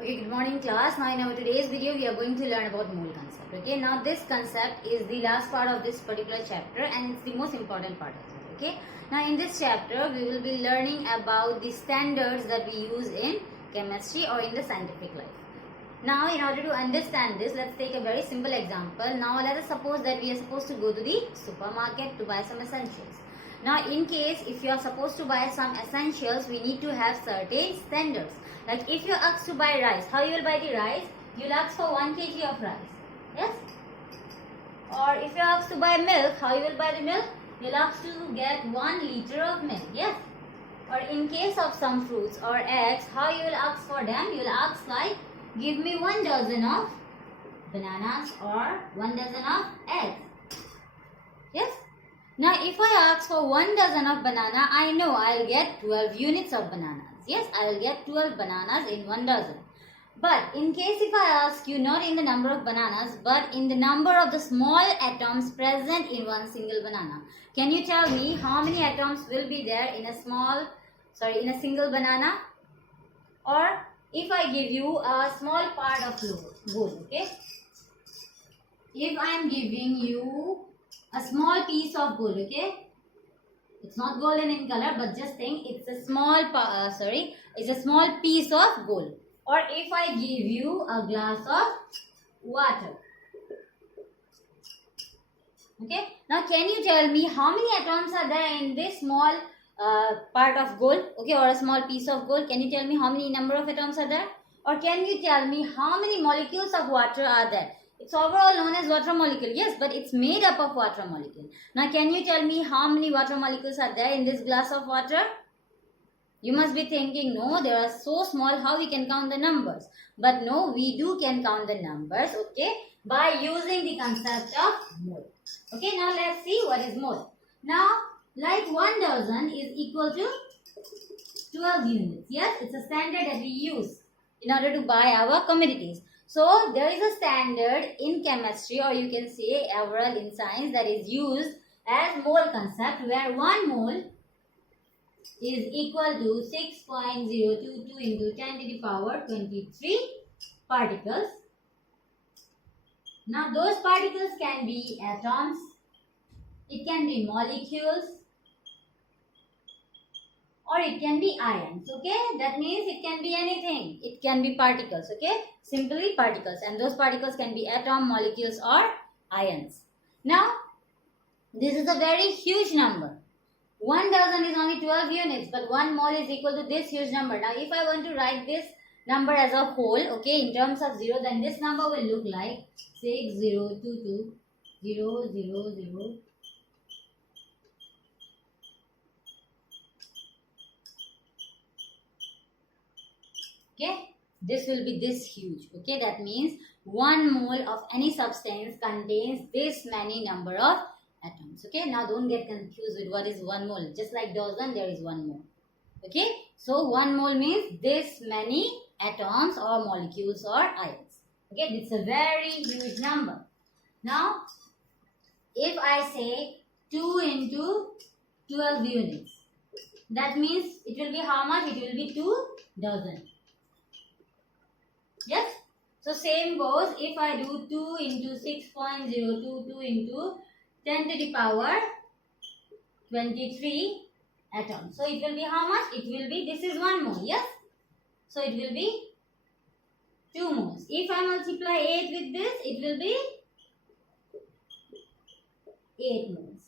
Okay, good morning class. Now in our today's video we are going to learn about mole concept. Okay, now this concept is the last part of this particular chapter and it's the most important part as well. Okay, now in this chapter we will be learning about the standards that we use in chemistry or in the scientific life. Now in order to understand this, let's take a very simple example. Now let us suppose that we are supposed to go to the supermarket to buy some essentials. Now in case if you are supposed to buy some essentials, we need to have certain standards. Like if you ask to buy rice, how you will buy the rice? You'll ask for 1 kg of rice. Yes? Or if you ask to buy milk, how you will buy the milk? You'll ask to get 1 liter of milk. Yes? Or in case of some fruits or eggs, how you will ask for them? You will ask like, give me 1 dozen of bananas or 1 dozen of eggs. Yes? Now if I ask for 1 dozen of banana, I know I'll get 12 units of bananas. Yes, I will get 12 bananas in 1 dozen. But in case if I ask you not in the number of bananas, but in the number of the small atoms present in one single banana, can you tell me how many atoms will be there in a single banana? Or if I give you a small part of gold, okay? If I am giving you a small piece of gold, okay? It's not golden in color, but just think it's a small piece of gold. Or if I give you a glass of water, okay? Now can you tell me how many atoms are there in this small part of gold, okay, or a small piece of gold? Can you tell me how many number of atoms are there? Or can you tell me how many molecules of water are there? It's overall known as water molecule, yes, but it's made up of water molecule. Now can you tell me how many water molecules are there in this glass of water? You must be thinking, no, they are so small, how we can count the numbers? But no, we can count the numbers, okay, by using the concept of mole. Okay, now let's see what is mole. Now, like 1 dozen is equal to 12 units. Yes, it's a standard that we use in order to buy our commodities. So, there is a standard in chemistry, or you can say overall in science, that is used as mole concept, where 1 mole is equal to 6.022 into 10 to the power 23 particles. Now, those particles can be atoms, it can be molecules, or it can be ions, okay? That means it can be anything. It can be particles, okay? Simply particles. And those particles can be atom, molecules or ions. Now, this is a very huge number. 1 dozen is only 12 units, but 1 mole is equal to this huge number. Now, if I want to write this number as a whole, okay, in terms of 0, then this number will look like 6022 000. Okay, this will be this huge. Okay, that means 1 mole of any substance contains this many number of atoms. Okay, now don't get confused with what is 1 mole. Just like dozen, there is 1 mole. Okay, so 1 mole means this many atoms or molecules or ions. Okay, it's a very huge number. Now, if I say 2 into 12 units, that means it will be how much? It will be 2 dozen. Yes, so same goes if I do 2 into 6.022 into 10 to the power 23 atoms. So it will be how much? It will be, this is 1 mole, yes? So it will be 2 moles. If I multiply 8 with this, it will be 8 moles.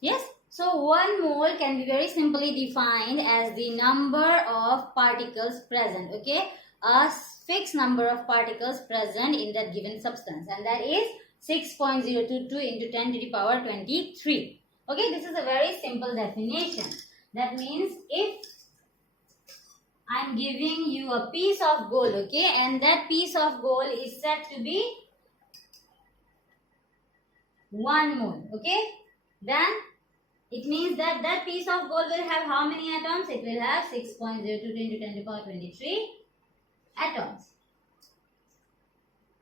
Yes? So 1 mole can be very simply defined as the number of particles present, okay? A fixed number of particles present in that given substance, and that is 6.022 into 10 to the power 23. Okay, this is a very simple definition. That means if I'm giving you a piece of gold, okay, and that piece of gold is said to be 1 mole, okay, then it means that that piece of gold will have how many atoms? It will have 6.022 into 10 to the power 23 atoms.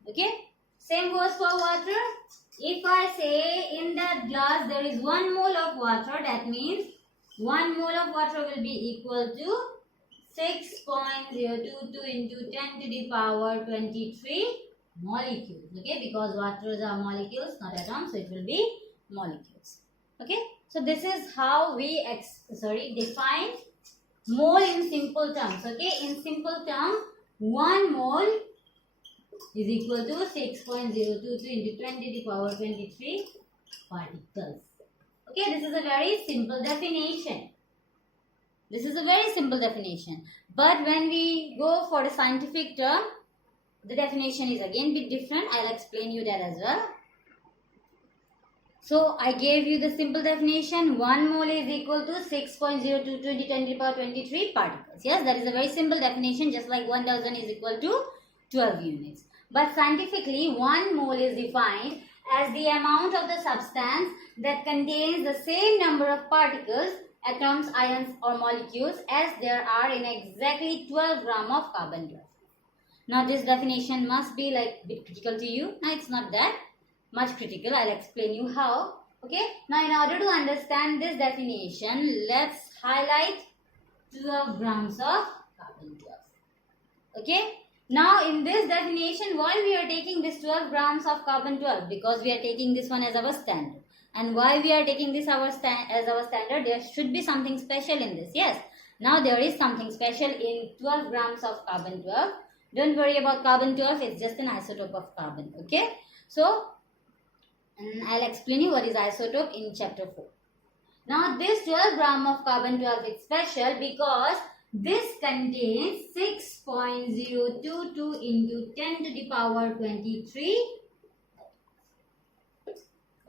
Okay. Same goes for water. If I say in that glass there is 1 mole of water, that means 1 mole of water will be equal to 6.022 into 10 to the power 23 molecules. Okay, because waters are molecules, not atoms, so it will be molecules. Okay, so this is how we define mole in simple terms. Okay, in simple term, 1 mole is equal to 6.022 into 10 to the power 23 particles. Okay, this is a very simple definition. This is a very simple definition. But when we go for the scientific term, the definition is again a bit different. I'll explain you that as well. So I gave you the simple definition. 1 mole is equal to 6.022 into 10 to the power 23 particles. Yes, that is a very simple definition, just like 1 dozen is equal to 12 units. But scientifically, 1 mole is defined as the amount of the substance that contains the same number of particles, atoms, ions or molecules as there are in exactly 12 gram of carbon-12. Now this definition must be like a bit critical to you. Now it's not that much critical. I'll explain you how. Okay. Now in order to understand this definition, let's highlight 12 grams of carbon-12. Okay. Now in this definition, why we are taking this 12 grams of carbon-12? Because we are taking this one as our standard. And why we are taking this as our standard? There should be something special in this. Yes. Now there is something special in 12 grams of carbon-12. Don't worry about carbon-12. It's just an isotope of carbon. Okay. So I'll explain you what is isotope in chapter 4. Now this 12 gram of carbon-12 is special because this contains 6.022 into 10 to the power 23.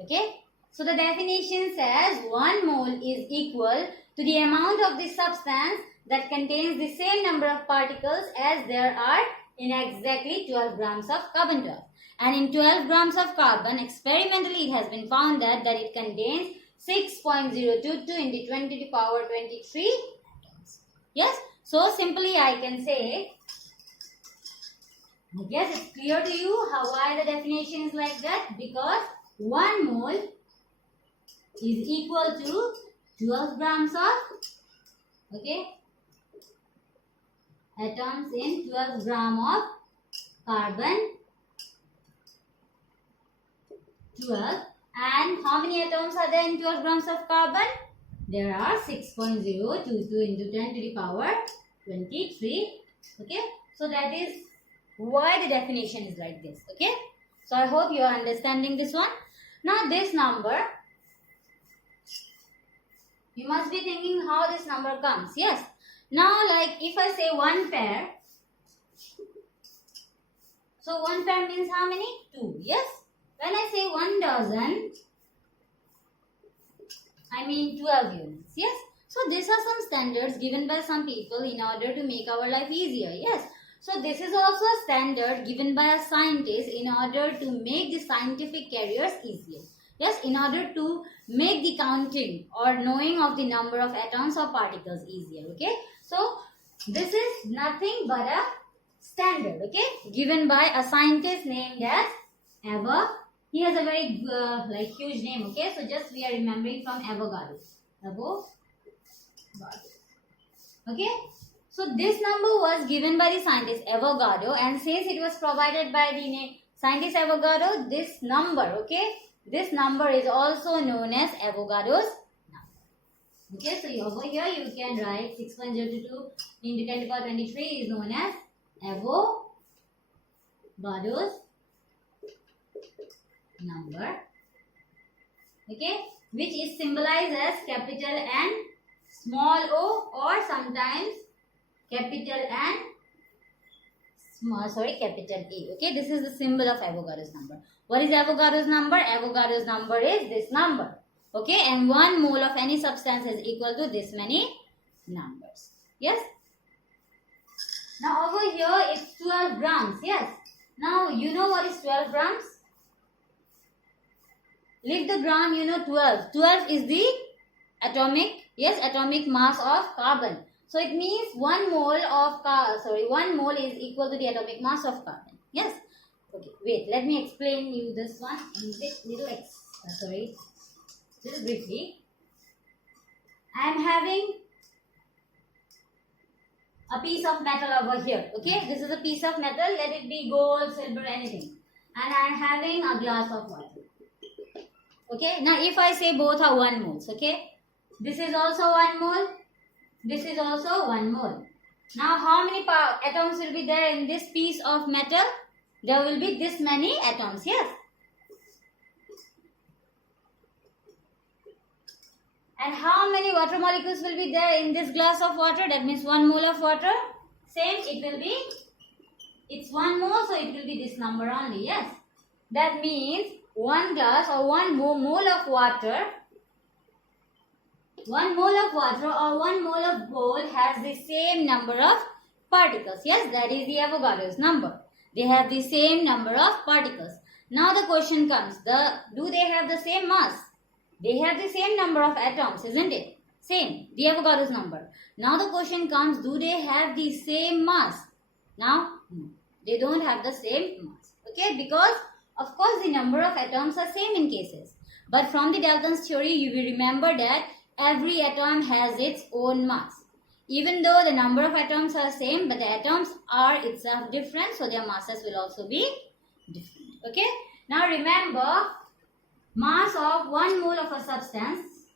Okay. So the definition says 1 mole is equal to the amount of the substance that contains the same number of particles as there are in exactly 12 grams of carbon-12. And in 12 grams of carbon, experimentally it has been found that it contains 6.022 into 20 to the power 23 atoms. Yes. So simply I can say, I guess it's clear to you why the definition is like that. Because 1 mole is equal to 12 grams of atoms in 12 gram of carbon 12. And how many atoms are there in 12 grams of carbon? There are 6.022 into 10 to the power 23. Okay. So that is why the definition is like this. Okay. So I hope you are understanding this one. Now this number, you must be thinking how this number comes. Yes. Now like if I say 1 pair. So 1 pair means how many? 2. Yes. When I say 1 dozen, I mean 12 units. Yes. So these are some standards given by some people in order to make our life easier. Yes. So this is also a standard given by a scientist in order to make the scientific careers easier. Yes. In order to make the counting or knowing of the number of atoms or particles easier. Okay. So this is nothing but a standard. Okay. Given by a scientist named as Avogadro. He has a very huge name. Okay, so just we are remembering from Avogadro. Okay, so this number was given by the scientist Avogadro, and since it was provided by the scientist Avogadro, this number, this number is also known as Avogadro's number. Okay, so over here you can write 6.022 into 10 to the power 23 is known as Avogadro's number, which is symbolized as capital N, small o, or sometimes capital N, capital A. Okay, this is the symbol of Avogadro's number. What is Avogadro's number? Avogadro's number is this number. Okay, and 1 mole of any substance is equal to this many numbers. Yes. Now over here it's 12 grams. Yes. Now you know what is 12 grams? Leave the gram, 12. 12 is the atomic mass of carbon. So it means 1 mole is equal to the atomic mass of carbon. Yes. Okay. Wait. Let me explain you this one in little briefly. I am having a piece of metal over here. Okay, this is a piece of metal. Let it be gold, silver, anything. And I am having a glass of water. Okay, now if I say both are 1 moles, okay, this is also 1 mole, this is also 1 mole. Now how many atoms will be there in this piece of metal? There will be this many atoms, yes. And how many water molecules will be there in this glass of water? That means 1 mole of water. Same, it will be, it's 1 mole, so it will be this number only, yes. That means 1 glass or 1 mole of water, 1 mole of water or 1 mole of gold has the same number of particles. Yes, that is the Avogadro's number. They have the same number of particles. Now the question comes, do they have the same mass? They have the same number of atoms, isn't it? Same, the Avogadro's number. Now the question comes, do they have the same mass? Now, no, they don't have the same mass. Okay, because of course the number of atoms are same in cases. But from the Dalton's theory, you will remember that every atom has its own mass. Even though the number of atoms are same, but the atoms are itself different, so their masses will also be different. Okay, now remember, mass of 1 mole of a substance,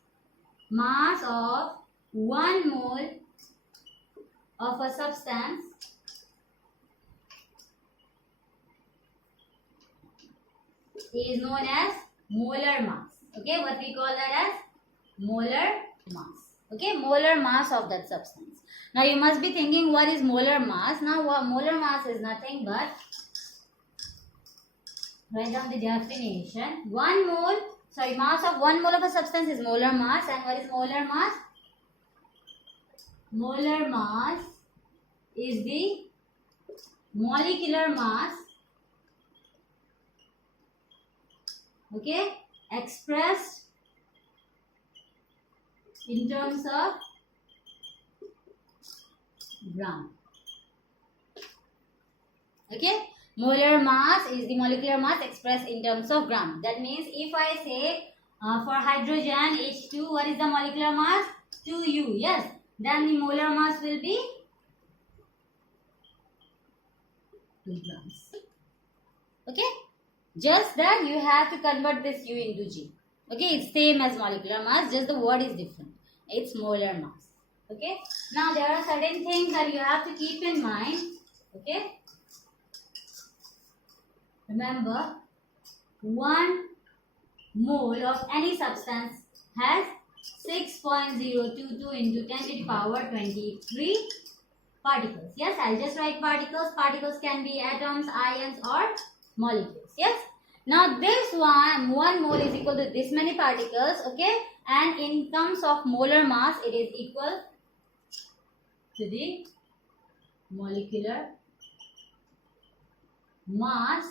mass of 1 mole of a substance is known as molar mass. Okay, what we call that as molar mass. Okay, molar mass of that substance. Now you must be thinking, what is molar mass? Now molar mass is nothing but, write down the definition. Mass of 1 mole of a substance is molar mass. And what is molar mass? Molar mass is the molecular mass, okay, expressed in terms of gram. Okay, molar mass is the molecular mass expressed in terms of gram. That means if I say for hydrogen H2, what is the molecular mass? 2U. Yes, then the molar mass will be 2 grams. Okay, just that you have to convert this U into G. Okay, it's same as molecular mass, just the word is different. It's molar mass. Okay, now there are certain things that you have to keep in mind. Okay, remember, 1 mole of any substance has 6.022 into 10 to the power 23 particles. Yes, I'll just write particles. Particles can be atoms, ions, or molecules. Yes. Now this one mole is equal to this many particles. Okay, and in terms of molar mass, it is equal to the molecular mass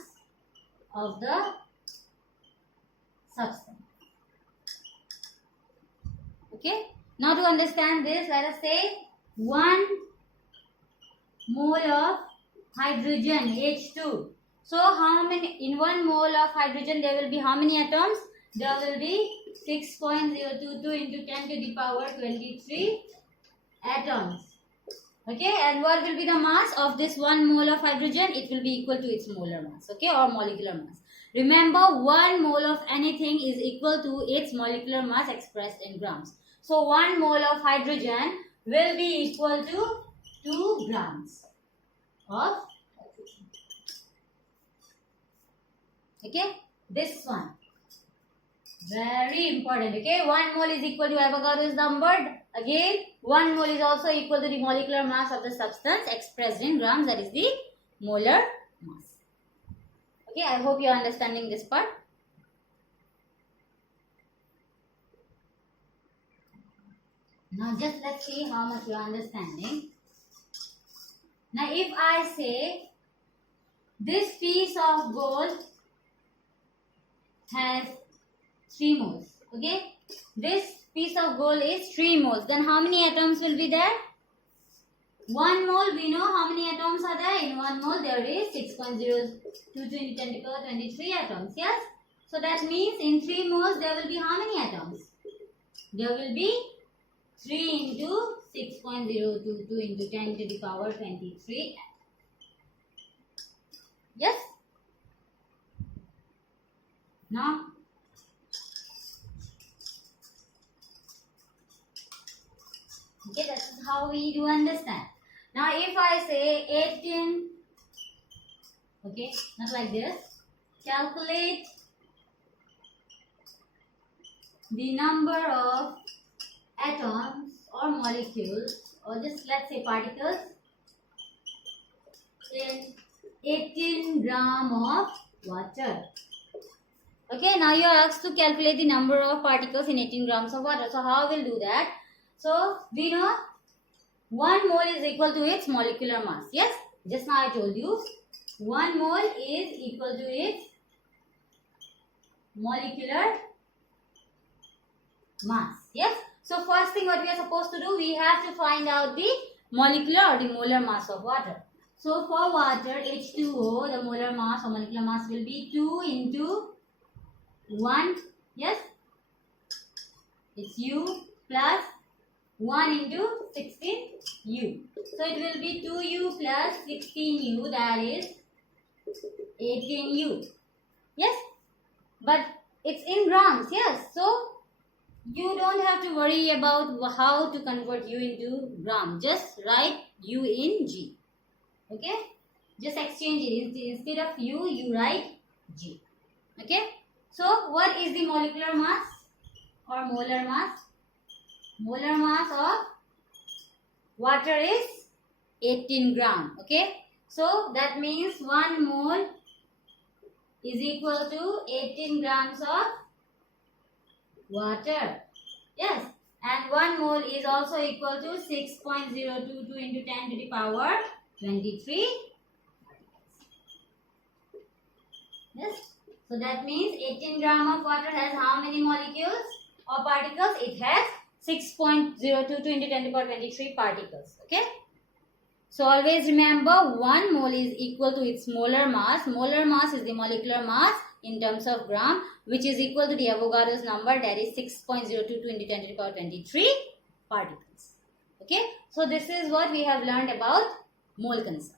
of the substance. Okay, now to understand this, let us say 1 mole of hydrogen H2. So how many, in 1 mole of hydrogen there will be how many atoms? There will be 6.022 into 10 to the power 23 atoms. Okay, and what will be the mass of this 1 mole of hydrogen? It will be equal to its molar mass, okay, or molecular mass. Remember, 1 mole of anything is equal to its molecular mass expressed in grams. So 1 mole of hydrogen will be equal to 2 grams of hydrogen. Okay, this one, very important. Okay, 1 mole is equal to Avogadro's number. Again, 1 mole is also equal to the molecular mass of the substance expressed in grams, that is the molar mass. Okay, I hope you are understanding this part. Now just let's see how much you are understanding. Now if I say this piece of gold has 3 moles, okay, this piece of gold is 3 moles, then how many atoms will be there? 1 mole, we know how many atoms are there. In 1 mole there is 6.022 into 10 to the power 23 atoms. Yes, so that means in 3 moles there will be how many atoms? There will be 3 into 6.022 into 10 to the power 23. Yes? Now, okay, that is how we do understand. Now, if I say 18, okay, not like this, calculate the number of atoms or molecules, or just let's say particles, in 18 gram of water. Okay, now you are asked to calculate the number of particles in 18 grams of water. So how we'll do that? So we know 1 mole is equal to its molecular mass. Yes, just now I told you 1 mole is equal to its molecular mass. Yes, so first thing what we are supposed to do, we have to find out the molecular or the molar mass of water. So for water H2O, the molar mass or molecular mass will be 2 into 1, yes, it's U plus 1 into 16U. So it will be 2U plus 16U, that is 18U. Yes, but it's in grams. Yes, so you don't have to worry about how to convert U into gram. Just write U in G. Okay, just exchange it. Instead of U, you write G. Okay, so what is the molecular mass or molar mass? Molar mass of water is 18 gram. Okay, so that means 1 mole is equal to 18 grams of water. Yes, and 1 mole is also equal to 6.022 into 10 to the power 23. Yes, so that means 18 gram of water has how many molecules or particles? It has 6.022 into 10 to the power 23 particles. Okay, so always remember 1 mole is equal to its molar mass. Molar mass is the molecular mass in terms of gram, which is equal to the Avogadro's number, that is 6.022 into 10 to the power 23 particles. Okay, so this is what we have learned about mole concept.